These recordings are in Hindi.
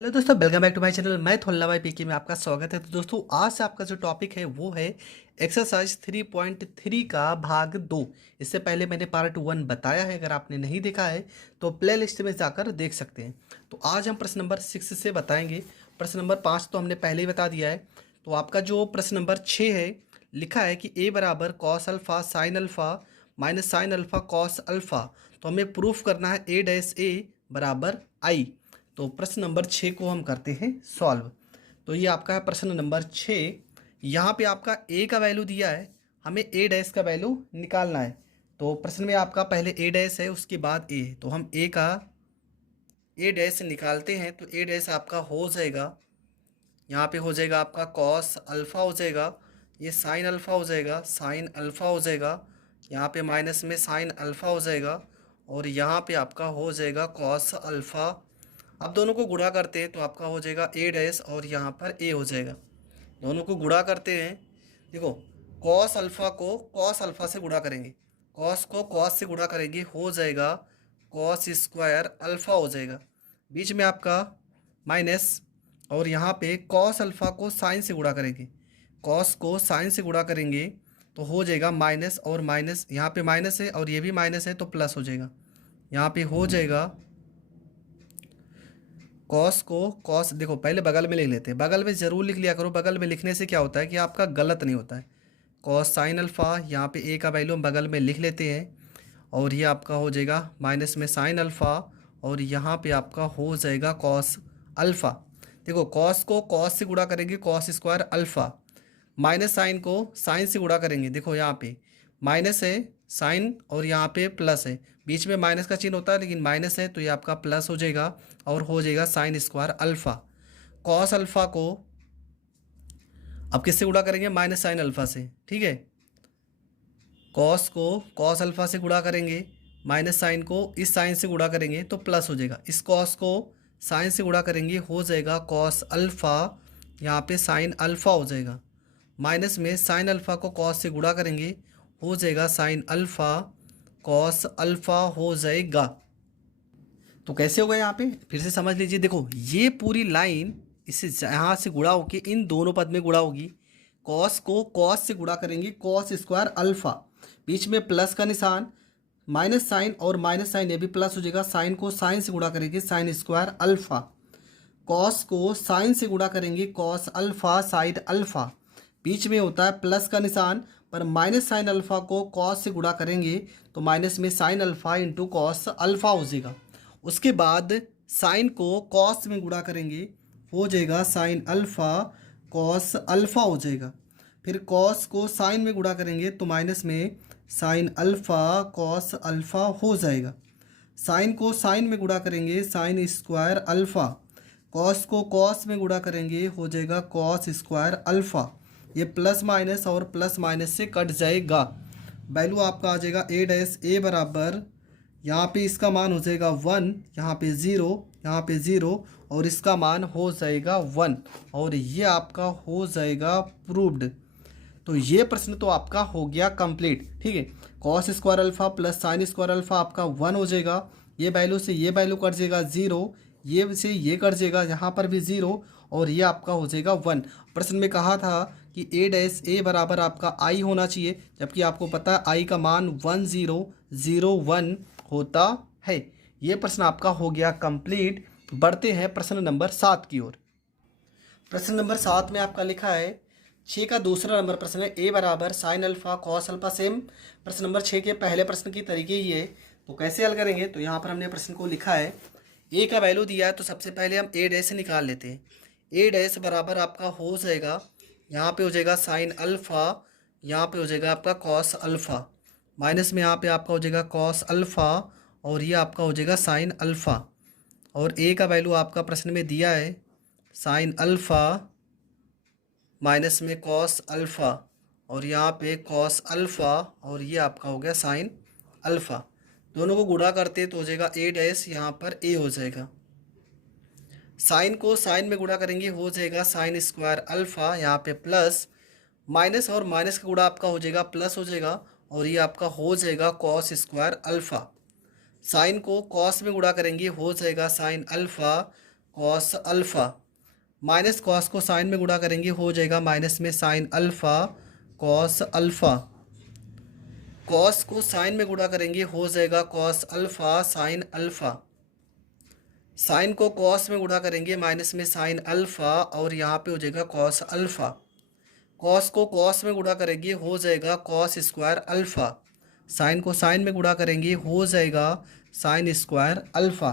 हेलो दोस्तों, welcome back to my channel. मैं थोल्ला भाई पीके में आपका स्वागत है। तो दोस्तों, आज से आपका जो टॉपिक है वो है एक्सरसाइज 3.3 का भाग 2। इससे पहले मैंने पार्ट 1 बताया है, अगर आपने नहीं देखा है तो प्ले लिस्ट में जाकर देख सकते हैं। तो आज हम प्रश्न नंबर 6 से बताएंगे। प्रश्न नंबर 5 तो हमने पहले ही बता दिया है। तो आपका जो प्रश्न नंबर 6 है, लिखा है कि ए बराबर cos alpha sine alpha minus sign alpha cos alpha. तो हमें प्रूफ करना है ए डैश ए बराबर आई। तो प्रश्न नंबर 6 को हम करते हैं सॉल्व। तो ये आपका है प्रश्न नंबर 6। यहाँ पे आपका ए का वैल्यू दिया है, हमें ए डैश का वैल्यू निकालना है। तो प्रश्न में आपका पहले ए डैश है, उसके बाद ए है। तो हम ए का ए डैश निकालते हैं। तो ए डैश आपका हो जाएगा, यहाँ पे हो जाएगा आपका कॉस अल्फ़ा हो जाएगा, ये साइन अल्फ़ा हो जाएगा, साइन अल्फ़ा हो जाएगा, यहाँ पे माइनस में साइन अल्फ़ा हो जाएगा, और यहाँ पे आपका हो जाएगा कॉस अल्फ़ा। अब दोनों को गुणा करते हैं तो आपका हो जाएगा ए डैश और यहाँ पर ए हो जाएगा। दोनों को गुणा करते हैं। देखो, कॉस अल्फ़ा को कॉस अल्फ़ा से गुणा करेंगे, कॉस को कॉस से गुणा करेंगे, हो जाएगा कॉस स्क्वायर अल्फ़ा हो जाएगा। बीच में आपका माइनस, और यहाँ पे कॉस अल्फ़ा को साइन से गुणा करेंगे, कॉस को साइन से गुणा करेंगे तो हो जाएगा माइनस और माइनस, यहाँ पे माइनस है और ये भी माइनस है तो प्लस हो जाएगा। यहाँ पे हो जाएगा कॉस को कॉस, देखो पहले बगल में लिख लेते हैं, बगल में ज़रूर लिख लिया करो। बगल में लिखने से क्या होता है कि आपका गलत नहीं होता है। कॉस साइन अल्फ़ा, यहाँ पे ए का वैल्यू हम बगल में लिख लेते हैं, और ये आपका हो जाएगा माइनस में साइन अल्फ़ा, और यहाँ पे आपका हो जाएगा कॉस अल्फ़ा। देखो, कॉस को कॉस से गुणा करेंगे, cos square alpha, minus sine को साइन से गुणा करेंगे। देखो यहाँ पे माइनस है साइन और यहाँ पे प्लस है, बीच में माइनस का चिन्ह होता है लेकिन माइनस है तो ये आपका प्लस हो जाएगा, और हो जाएगा sine square alpha. Cos alpha को अब किससे गुणा करेंगे? माइनस साइन अल्फ़ा से, ठीक है। कॉस को कॉस अल्फ़ा से गुणा करेंगे, माइनस साइन को इस साइन से गुणा करेंगे तो प्लस हो जाएगा। इस कॉस को साइन से गुणा करेंगे, हो जाएगा कॉस अल्फ़ा, यहाँ पे साइन अल्फ़ा हो जाएगा। माइनस में साइन अल्फ़ा को कॉस से गुणा करेंगे, हो जाएगा साइन अल्फ़ा, कॉस अल्फ़ा हो जाएगा। तो कैसे होगा यहाँ पे फिर से समझ लीजिए। देखो, ये पूरी लाइन इससे यहाँ से गुणा होगी, इन दोनों पद में गुणा होगी। कॉस को कॉस से गुणा करेंगे, कॉस स्क्वायर अल्फ़ा, बीच में प्लस का निशान, माइनस साइन और माइनस साइन ये भी प्लस हो जाएगा। साइन को साइन से गुणा करेंगे, साइन स्क्वायर अल्फ़ा। कॉस को साइन से गुणा करेंगे, कॉस अल्फ़ा साइड अल्फ़ा, बीच में होता है प्लस का निशान, पर माइनस साइन अल्फ़ा को कॉस से गुणा करेंगे तो माइनस में sine alpha into cos alpha हो जाएगा। उसके बाद साइन को कॉस में गुणा करेंगे, हो जाएगा साइन अल्फ़ा, कॉस अल्फ़ा हो जाएगा। फिर कॉस को साइन में गुणा करेंगे तो माइनस में साइन अल्फ़ा कॉस अल्फ़ा हो जाएगा। साइन को साइन में गुणा करेंगे, साइन स्क्वायर अल्फ़ा, कॉस को कॉस में गुणा करेंगे, हो जाएगा कॉस स्क्वायर अल्फ़ा। ये प्लस माइनस और प्लस माइनस से कट जाएगा। वैल्यू आपका आ जाएगा ए डैश ए बराबर, यहाँ पे इसका मान हो जाएगा 1, यहाँ पे 0, यहाँ पे 0, और इसका मान हो जाएगा 1, और ये आपका हो जाएगा प्रूव्ड। तो ये प्रश्न तो आपका हो गया कंप्लीट, ठीक है। Cos square alpha plus sine square alpha आपका 1 हो जाएगा, ये वैल्यू से ये वैल्यू कट जाएगा 0, ये से ये कट जाएगा, यहाँ पर भी 0, और ये आपका हो जाएगा 1। प्रश्न में कहा था कि ए डैश ए बराबर आपका आई होना चाहिए, जबकि आपको पता है आई का मान 1001 होता है। ये प्रश्न आपका हो गया कंप्लीट। बढ़ते हैं प्रश्न नंबर 7 की ओर। प्रश्न नंबर 7 में आपका लिखा है 6 का दूसरा नंबर प्रश्न है, ए बराबर sign alpha cos alpha. Same प्रश्न नंबर 6 के पहले प्रश्न की तरीके ही है। तो कैसे हल करेंगे? तो यहाँ पर हमने प्रश्न को लिखा है, ए का वैल्यू दिया है तो सबसे पहले हम ए डैश से निकाल लेते हैं। ए डैश बराबर आपका हो जाएगा, यहाँ पे हो जाएगा साइन अल्फ़ा, यहाँ पे हो जाएगा आपका कॉस अल्फ़ा, माइनस में यहाँ पे आपका हो जाएगा कॉस अल्फ़ा, और ये आपका हो जाएगा साइन अल्फ़ा। और ए का वैल्यू आपका प्रश्न में दिया है साइन अल्फ़ा माइनस में कॉस अल्फ़ा, और यहाँ पे कॉस अल्फ़ा, और ये आपका हो गया साइन अल्फ़ा। दोनों को गुणा करते तो हो जाएगा ए डैश, यहाँ पर ए हो जाएगा। साइन को साइन में गुणा करेंगे, हो जाएगा साइन स्क्वायर अल्फ़ा, यहाँ पे प्लस, माइनस और माइनस का गुणा आपका हो जाएगा प्लस हो जाएगा, और ये आपका हो जाएगा कॉस स्क्वायर अल्फ़ा। साइन को कॉस में गुणा करेंगे, हो जाएगा sine alpha, cos alpha, minus cos को साइन में गुणा करेंगे हो जाएगा माइनस में sine alpha cos alpha, cos को साइन में गुणा करेंगे हो जाएगा cos alpha sine alpha, sine को कॉस में गुणा करेंगे माइनस में साइन अल्फ़ा और यहाँ पे हो जाएगा कॉस अल्फ़ा, कॉस को कॉस में गुणा करेंगे हो जाएगा कॉस स्क्वायर अल्फ़ा, साइन को साइन में गुणा करेंगे हो जाएगा साइन स्क्वायर अल्फ़ा।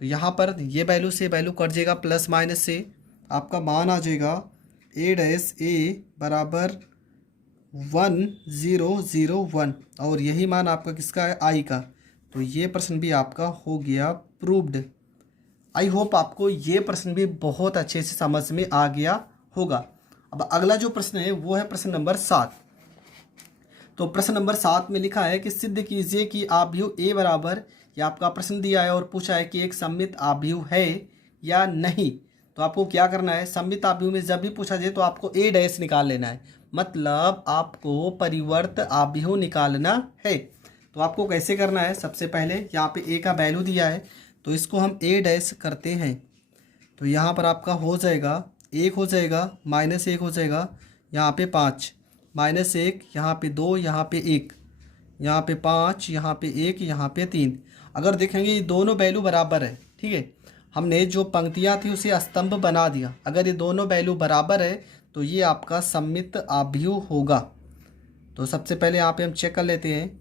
तो यहाँ पर ये वैल्यू से वैल्यू कट जाएगा प्लस माइनस से, आपका मान आ जाएगा a बराबर 1001 और यही मान आपका किसका है आई का। तो ये प्रश्न भी आपका हो गया प्रूव्ड। आई होप आपको ये प्रश्न भी बहुत अच्छे से समझ में आ गया होगा। अब अगला जो प्रश्न है वो है प्रश्न नंबर 7। तो प्रश्न नंबर 7 में लिखा है कि सिद्ध कीजिए कि आव्यूह ए बराबर, या आपका प्रश्न दिया है और पूछा है कि एक सममित आव्यूह है या नहीं। तो आपको क्या करना है, सममित आव्यूह में जब भी पूछा जाए तो आपको ए डैश निकाल लेना है, मतलब आपको परिवर्त आव्यूह निकालना है। तो आपको कैसे करना है, सबसे पहले यहाँ पे ए का वैल्यू दिया है तो इसको हम ए डैश करते हैं। तो यहाँ पर आपका हो जाएगा 1 हो जाएगा, -1 हो जाएगा, यहाँ पे 5, -1, यहाँ पे 2, यहाँ पे 1, यहाँ पे 5, यहाँ पे 1, यहाँ पे 3। अगर देखेंगे ये दोनों वैल्यू बराबर है, ठीक है, हमने जो पंक्तियाँ थी उसे स्तंभ बना दिया। अगर ये दोनों वैल्यू बराबर है तो ये आपका सममित आव्यूह होगा। तो सबसे पहले यहाँ पे हम चेक कर लेते हैं।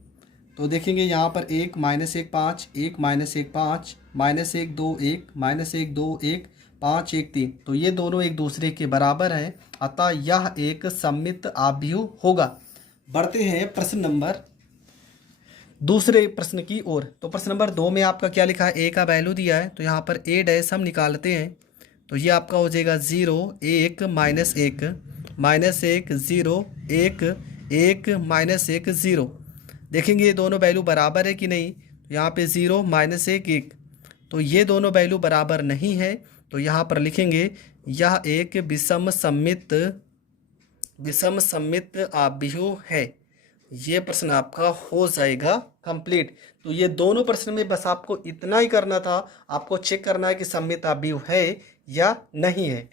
तो देखेंगे यहाँ पर 1 -1 5, 1 -1 5, -1 2 1, -1 2 1, 5 1 3। तो ये दोनों एक दूसरे के बराबर हैं, अतः यह एक सममित आव्यूह होगा। बढ़ते हैं प्रश्न नंबर दूसरे प्रश्न की ओर। तो प्रश्न नंबर 2 में आपका क्या लिखा है, ए का वैल्यू दिया है तो यहाँ पर ए डैश हम निकालते हैं। तो ये आपका हो जाएगा 0 1 -1 -1 0 1 1 -1 0। देखेंगे ये दोनों वैल्यू बराबर है कि नहीं। तो यहाँ पे 0 -1 1, तो ये दोनों वैल्यू बराबर नहीं है। तो यहाँ पर लिखेंगे यह एक विषम सममित आव्यूह है। ये प्रश्न आपका हो जाएगा कंप्लीट। तो ये दोनों प्रश्न में बस आपको इतना ही करना था, आपको चेक करना है कि सममित आव्यूह है या नहीं है।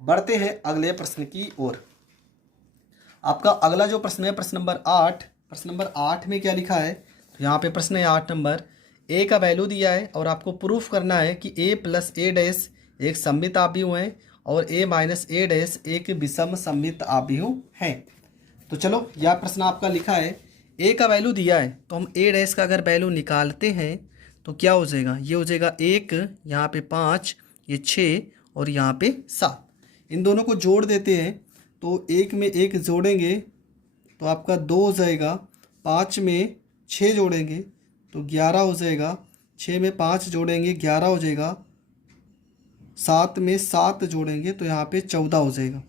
बढ़ते हैं अगले प्रश्न की ओर। आपका अगला जो प्रश्न है प्रश्न नंबर 8। प्रश्न नंबर 8 में क्या लिखा है, तो यहाँ पे प्रश्न है 8 नंबर, ए का वैल्यू दिया है और आपको प्रूफ करना है कि a + a डैश एक सममित आव्यूह है और a - a डैश एक विषम सममित आव्यूह है। तो चलो यह प्रश्न आपका लिखा है, a का वैल्यू दिया है तो हम a डैश का अगर वैल्यू निकालते हैं तो क्या हो जाएगा, ये हो जाएगा 1, यहाँ पे 5, ये 6 और यहाँ पे 7। इन दोनों को जोड़ देते हैं तो 1 में 1 जोड़ेंगे तो आपका 2 हो जाएगा, 5 में 6 जोड़ेंगे तो 11 हो जाएगा, 6 में 5 जोड़ेंगे 11 हो जाएगा, 7 में 7 जोड़ेंगे तो यहाँ पे 14 हो जाएगा।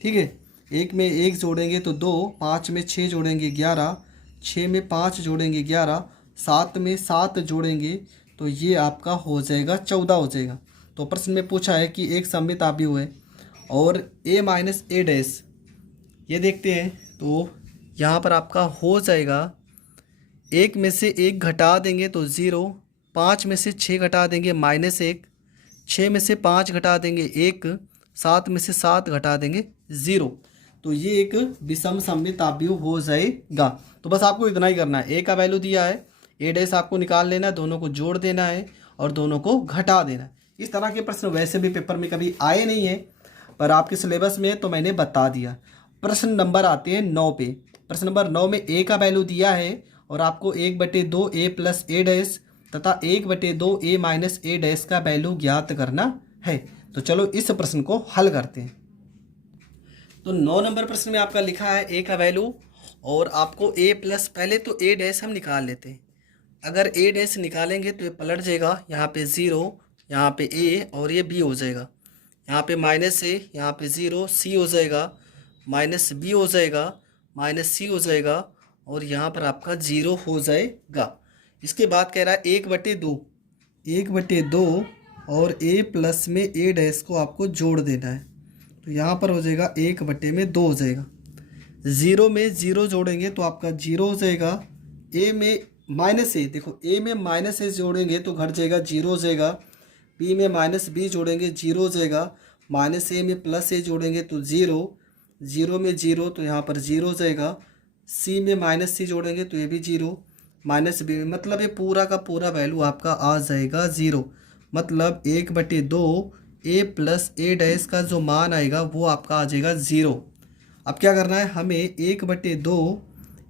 ठीक है, 1 में 1 जोड़ेंगे तो 2, 5 में 6 जोड़ेंगे 11, 6 में 5 जोड़ेंगे 11, 7 में 7 जोड़ेंगे तो ये आपका हो जाएगा 14 हो जाएगा। तो प्रश्न में पूछा है कि एक सममित आव्यूह है और a - a डैश, ये देखते हैं तो यहाँ पर आपका हो जाएगा 1 में से 1 घटा देंगे तो 0, 5 में से 6 घटा देंगे -1, 6 में से 5 घटा देंगे 1, 7 में से 7 घटा देंगे 0। तो ये एक विषम सममित आव्यूह हो जाएगा। तो बस आपको इतना ही करना है, a का वैल्यू दिया है, a डैश आपको निकाल लेना है, दोनों को जोड़ देना है और दोनों को घटा देना है। इस तरह के प्रश्न वैसे भी पेपर में कभी आए नहीं है पर आपके सिलेबस में तो मैंने बता दिया। प्रश्न नंबर आते हैं 9 पे। प्रश्न नंबर 9 में a का वैल्यू दिया है और आपको 1/2 a + a डैश तथा 1/2 a - a डैश का वैल्यू ज्ञात करना है। तो चलो इस प्रश्न को हल करते हैं। तो 9 नंबर प्रश्न में आपका लिखा है a का वैल्यू और आपको a प्लस, पहले तो a डैश हम निकाल लेते हैं। अगर a डैश निकालेंगे तो ये पलट जाएगा, यहाँ पे 0, यहाँ पे a और ये b हो जाएगा, यहाँ पे -a, यहाँ पे 0, c हो जाएगा, -b हो जाएगा, -c हो जाएगा और यहाँ पर आपका 0 हो जाएगा। इसके बाद कह रहा है 1/2 और a प्लस में a डैश को आपको जोड़ देना है। तो यहाँ पर हो जाएगा 1/2 हो जाएगा, 0 में 0 जोड़ेंगे तो आपका 0 हो जाएगा, a में -a, देखो a में -a जोड़ेंगे तो घट जाएगा 0 हो जाएगा, बी में माइनस बी जोड़ेंगे जीरो हो जाएगा, माइनस ए में प्लस ए जोड़ेंगे तो जीरो, जीरो में जीरो तो यहाँ पर जीरो हो जाएगा, सी में माइनस सी जोड़ेंगे तो ये भी जीरो, माइनस बी में मतलब ये पूरा का पूरा वैल्यू आपका आ जाएगा ज़ीरो। मतलब 1/2 ए प्लस ए डैश का जो मान आएगा वो आपका आ जाएगा ज़ीरो। अब क्या करना है, हमें 1/2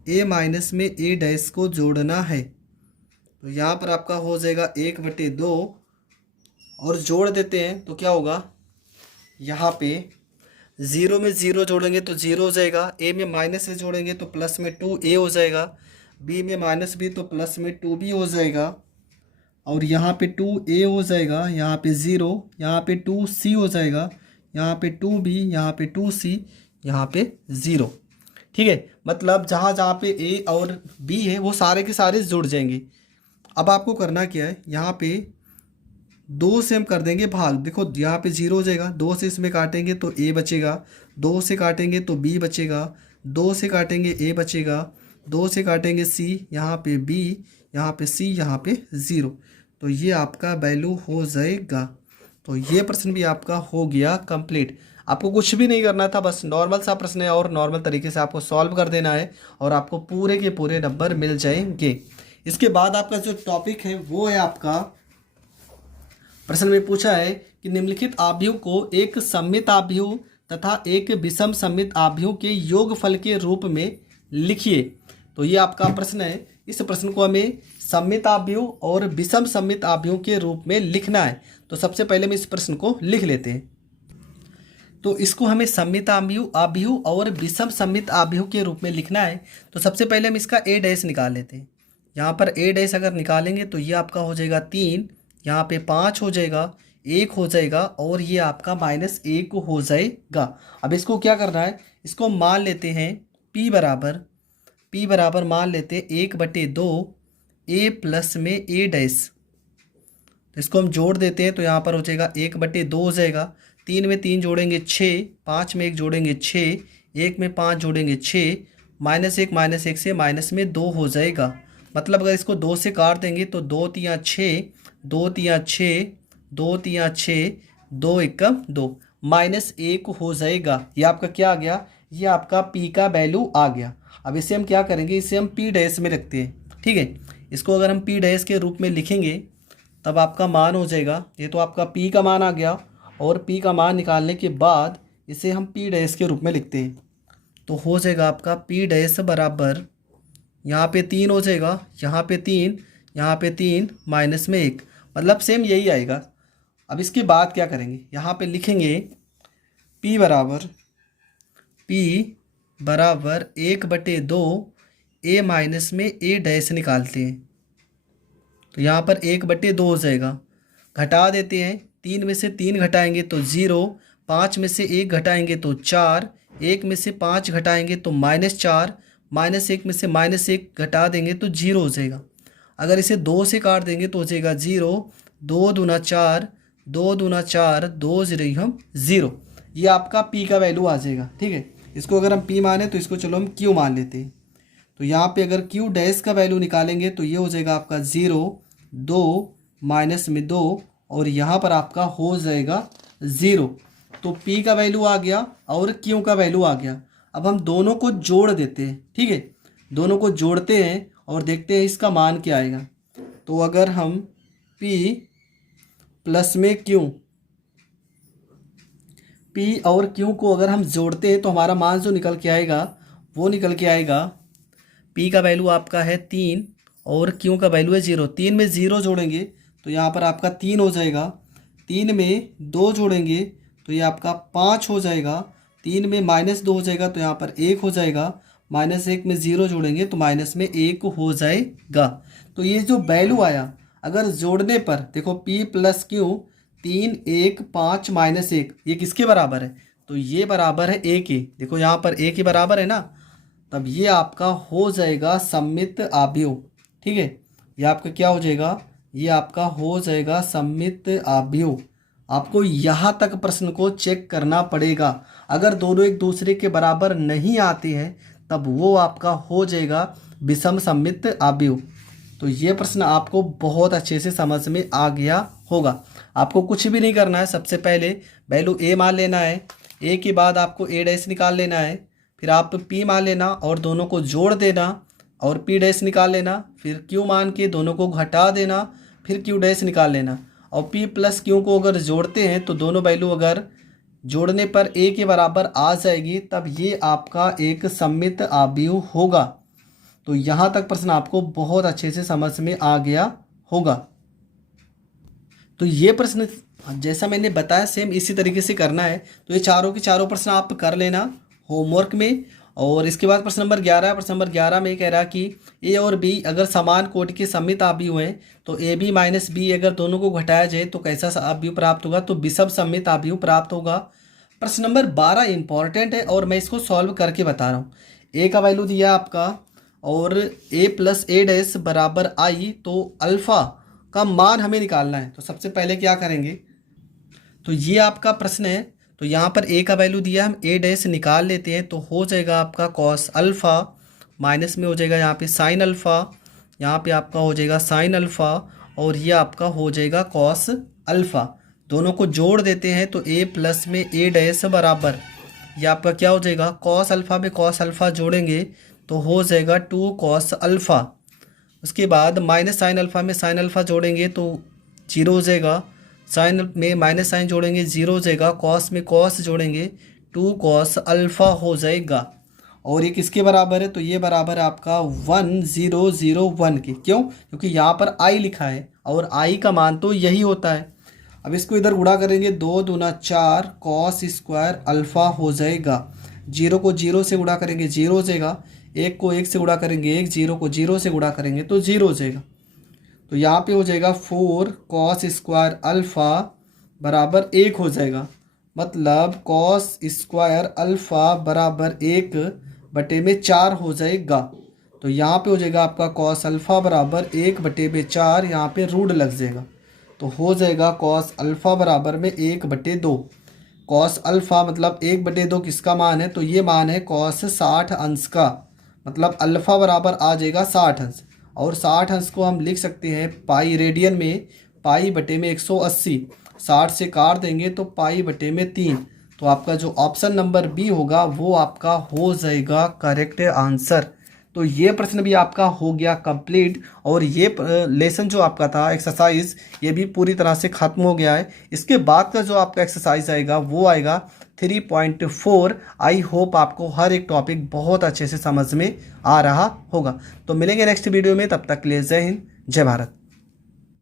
ए माइनस में ए डैश को जोड़ना है। तो यहाँ पर आपका हो जाएगा 1/2 और जोड़ देते हैं तो क्या होगा, यहाँ पे ज़ीरो में ज़ीरो जोड़ेंगे तो ज़ीरो हो जाएगा, ए में माइनस ए जोड़ेंगे तो प्लस में 2a हो जाएगा, बी में माइनस बी तो प्लस में 2b हो जाएगा, और यहाँ पे 2a हो जाएगा, यहाँ पे ज़ीरो, यहाँ पे 2c हो जाएगा, यहाँ पे 2b, यहाँ पे 2c, यहाँ पे ज़ीरो। ठीक है, मतलब जहाँ जहाँ पे a और b है वो सारे के सारे जुड़ जाएंगे। अब आपको करना क्या है, यहाँ पे 2 से हम कर देंगे भाग। देखो यहाँ पे जीरो हो जाएगा, 2 से इसमें काटेंगे तो a बचेगा, 2 से काटेंगे तो b बचेगा, 2 से काटेंगे a बचेगा, 2 से काटेंगे c, यहाँ पे b, यहाँ पे c, यहाँ पे ज़ीरो। तो ये आपका वैल्यू हो जाएगा। तो ये प्रश्न भी आपका हो गया कंप्लीट। आपको कुछ भी नहीं करना था, बस नॉर्मल सा प्रश्न है और नॉर्मल तरीके से आपको सॉल्व कर देना है और आपको पूरे के पूरे नंबर मिल जाएंगे। इसके बाद आपका जो टॉपिक है वो है आपका, प्रश्न में पूछा है कि निम्नलिखित आव्यूह को एक सममित आव्यूह तथा एक विषम सममित आव्यूह के योगफल के रूप में लिखिए। तो ये आपका प्रश्न है। इस प्रश्न को हमें सममित आव्यूह और विषम सममित आव्यूह के रूप में लिखना है। तो सबसे पहले हम इस प्रश्न को लिख लेते हैं। तो इसको हमें सममित आव्यूह और विषम सममित आव्यूह के रूप में लिखना है। तो सबसे पहले हम इसका ए डैश निकाल लेते हैं। यहाँ पर ए डैश अगर निकालेंगे तो ये आपका हो जाएगा 3, यहाँ पे 5 हो जाएगा, 1 हो जाएगा और ये आपका -1 हो जाएगा। अब इसको क्या करना है, इसको मान लेते हैं p बराबर मान लेते हैं 1/2 a प्लस में a डैश। तो इसको हम जोड़ देते हैं तो यहाँ पर हो जाएगा 1/2 हो जाएगा, 3 में 3 जोड़ेंगे 6, 5 में 1 जोड़ेंगे 6, 1 में 5 जोड़ेंगे 6, -1 से -2 हो जाएगा। मतलब अगर इसको 2 से काट देंगे तो 2 तियाँ 6, 2 तियाँ 6, 2 तियाँ 6, 2 एकम 2, -1 हो जाएगा। ये आपका क्या आ गया, ये आपका p का वैल्यू आ गया। अब इसे हम क्या करेंगे, इसे हम p डैश में रखते हैं। ठीक है, इसको अगर हम p डैश के रूप में लिखेंगे तब आपका मान हो जाएगा, ये तो आपका p का मान आ गया, और p का मान निकालने के बाद इसे हम p डैश के रूप में लिखते हैं। तो हो जाएगा आपका p डैश बराबर, यहाँ पे 3 हो जाएगा, यहाँ पे 3, यहाँ पे 3, -1, मतलब सेम यही आएगा। अब इसके बाद क्या करेंगे, यहाँ पे लिखेंगे p बराबर 1/2 a माइनस में a डैश निकालते हैं। तो यहाँ पर 1/2 हो जाएगा, घटा देते हैं, 3 में से 3 घटाएंगे तो 0, 5 में से 1 घटाएंगे तो 4, 1 में से 5 घटाएंगे तो -4, -1 में से -1 घटा देंगे तो 0 हो जाएगा। अगर इसे 2 से काट देंगे तो हो जाएगा 0, 2 दूना 4, 2 दूना 4, 2 0 हम 0। ये आपका p का वैल्यू आ जाएगा। ठीक है, इसको अगर हम p माने तो इसको चलो हम q मान लेते हैं। तो यहाँ पे अगर q डैश का वैल्यू निकालेंगे तो ये हो जाएगा आपका 0, 2, -2, और यहाँ पर आपका हो जाएगा 0। तो p का वैल्यू आ गया और q का वैल्यू आ गया। अब हम दोनों को जोड़ देते हैं। ठीक है, दोनों को जोड़ते हैं और देखते हैं इसका मान क्या आएगा। तो अगर हम p प्लस में q, p और q को अगर हम जोड़ते हैं तो हमारा मान जो निकल के आएगा वो निकल के आएगा, p का वैल्यू आपका है 3 और q का वैल्यू है 0। 3 में 0 जोड़ेंगे तो यहाँ पर आपका 3 हो जाएगा, 3 में 2 जोड़ेंगे तो ये आपका 5 हो जाएगा, 3 में -2 हो जाएगा तो यहाँ पर 1 हो जाएगा, -1 में 0 जोड़ेंगे तो -1 हो जाएगा। तो ये जो वैल्यू आया अगर जोड़ने पर देखो p प्लस q 3, 1, 5, -1, ये किसके बराबर है, तो ये बराबर है a के। देखो यहाँ पर a के बराबर है ना, तब ये आपका हो जाएगा सममित आव्यूह। ठीक है, ये आपका क्या हो जाएगा, ये आपका हो जाएगा सममित आव्यूह। आपको यहाँ तक प्रश्न को चेक करना पड़ेगा। अगर दोनों एक दूसरे के बराबर नहीं आते हैं तब वो आपका हो जाएगा विषम सममित आव्यूह। तो ये प्रश्न आपको बहुत अच्छे से समझ में आ गया होगा। आपको कुछ भी नहीं करना है, सबसे पहले वैल्यू ए मान लेना है, ए के बाद आपको ए डैश निकाल लेना है, फिर आप पी मान लेना और दोनों को जोड़ देना और पी डैश निकाल लेना, फिर क्यू मान के दोनों को घटा देना, फिर क्यू डैश निकाल लेना। और पी प्लस क्यू को अगर जोड़ते हैं तो दोनों वैल्यू अगर जोड़ने पर ए के बराबर आ जाएगी, तब ये आपका एक सममित आव्यूह होगा। तो यहाँ तक प्रश्न आपको बहुत अच्छे से समझ में आ गया होगा। तो ये प्रश्न जैसा मैंने बताया सेम इसी तरीके से करना है। तो ये चारों के चारों प्रश्न आप कर लेना होमवर्क में। और इसके बाद प्रश्न नंबर 11, प्रश्न नंबर 11 में कह रहा कि ए और बी अगर समान कोटि के सममित आव्यूह हैं तो ए बी माइनस बी अगर दोनों को घटाया जाए तो कैसा आव्यूह प्राप्त होगा, तो विषम सममित आव्यूह प्राप्त होगा। प्रश्न नंबर 12 इंपॉर्टेंट है और मैं इसको सॉल्व करके बता रहा हूँ। ए का वैल्यू दिया आपका और ए प्लस ए डैश बराबर आई, तो अल्फ़ा का मान हमें निकालना है। तो सबसे पहले क्या करेंगे, तो ये आपका प्रश्न है, तो यहाँ पर ए का वैल्यू दिया, हम ए डैश निकाल लेते हैं तो हो जाएगा आपका कॉस अल्फ़ा, माइनस में हो जाएगा यहाँ पे साइन अल्फ़ा, यहाँ पे आपका हो जाएगा साइन अल्फ़ा और ये आपका हो जाएगा कॉस अल्फ़ा। दोनों को जोड़ देते हैं तो ए प्लस में ए डैश बराबर ये आपका क्या हो जाएगा, कॉस अल्फ़ा में कॉस अल्फ़ा जोड़ेंगे तो हो जाएगा 2 कॉस अल्फ़ा। उसके बाद माइनस साइन अल्फ़ा में साइन अल्फ़ा जोड़ेंगे तो 0 हो जाएगा, साइन में माइनस साइन जोड़ेंगे 0 हो जाएगा, कॉस में कॉस जोड़ेंगे 2 कॉस अल्फ़ा हो जाएगा। और ये किसके बराबर है, तो ये बराबर है आपका 1001 के। क्यों, क्योंकि यहाँ पर आई लिखा है और आई का मान तो यही होता है। अब इसको इधर गुणा करेंगे, 2 दूना 4 कॉस स्क्वायर अल्फ़ा हो जाएगा। 0 को 0 से गुणा करेंगे 0 हो जाएगा, 1 को 1 से गुणा करेंगे 1, 0 को 0 से गुणा करेंगे तो 0 हो जाएगा। तो यहाँ पे हो जाएगा 4 कॉस स्क्वायर अल्फ़ा बराबर 1 हो जाएगा। मतलब कॉस स्क्वायर अल्फ़ा बराबर 1/4 हो जाएगा। तो यहाँ पे हो जाएगा आपका कॉस अल्फ़ा बराबर 1/4, यहाँ पे रूट लग जाएगा तो हो जाएगा कॉस अल्फ़ा बराबर में 1/2। कॉस अल्फ़ा मतलब 1/2 किसका मान है, तो ये मान है कॉस 60 अंश का। मतलब अल्फ़ा बराबर आ जाएगा 60 अंश और 60 अंश को हम लिख सकते हैं पाई रेडियन में, पाई बटे में 180, 60 से काट देंगे तो पाई बटे में 3। तो आपका जो ऑप्शन नंबर बी होगा वो आपका हो जाएगा करेक्ट आंसर। तो ये प्रश्न भी आपका हो गया कंप्लीट और ये लेसन जो आपका था एक्सरसाइज ये भी पूरी तरह से ख़त्म हो गया है। इसके बाद का जो आपका एक्सरसाइज आएगा वो आएगा 3.4। आई होप आपको हर एक टॉपिक बहुत अच्छे से समझ में आ रहा होगा। तो मिलेंगे नेक्स्ट वीडियो में, तब तक के लिए जय हिंद जय भारत।